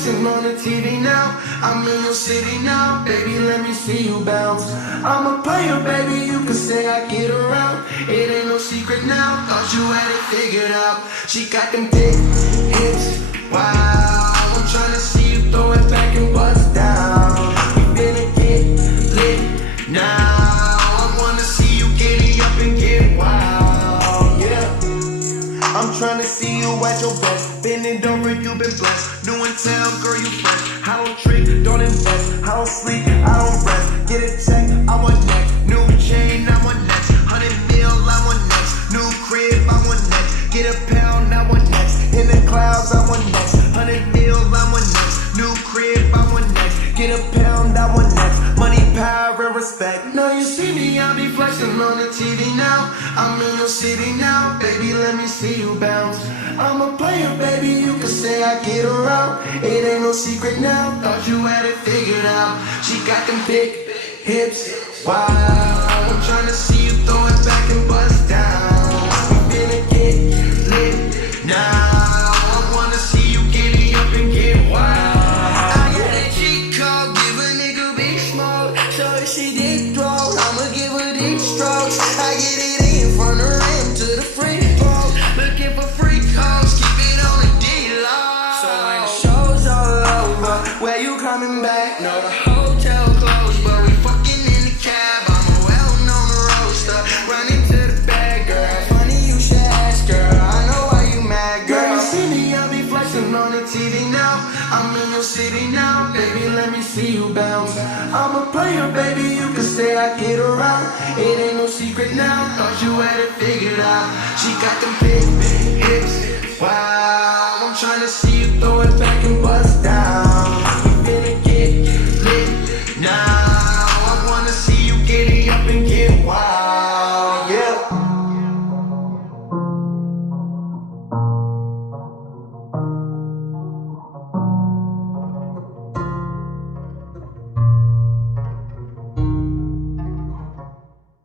flexing on the TV now. I'm in your city now, baby, let me see you bounce. I'm a player, baby, you can say I get around. It ain't no secret now, thought you had it figured out. She got them big hips, wow. I'm tryna see you throw it back and bust down. We finna get lit now. I wanna see you giddy up and get wild, yeah. I'm tryna see you at your best. Bending over, you been blessed. New and tell, girl, you fresh. I don't trick, don't invest. I don't sleep, I don't rest. Get a check, I want next. New chain, I want next. 100 mil, I want next. New crib, I want next. Get a pound, I want next. In the clouds, I want next. 100 mil, I want next. New crib, I want next. Get a pound, I want next. Money, power, and respect. Now you see me, I be flexing on the TV now. I'm in your city now, baby, let me see you bounce. I'm a player, baby, you can say I get around. It ain't no secret now, thought you had it figured out. She got them big hips, wow. I'm tryna see you throw it back and bust down. We finna get lit now. I wanna see you giddy up and get wild. I got that cheat code, give a nigga big smoke. So if she dick throw, I'ma give her deep strokes. I get it in from the rim to the free throw. Looking for free codes, keep it on the D-Low. So when the show's all over, where you coming back? No, the hotel closed, but we fucking in the cab. I'm a well-known roaster, running to the bag, girl. Funny you should ask, girl. I know why you mad, girl. Girl, you see me, I be flexing on the TV now. I'm in your city now, baby, let me see you bounce. I'm a player, baby, you can say I get around. It ain't no secret now, thought you had it figured out. She got them big hips, wow.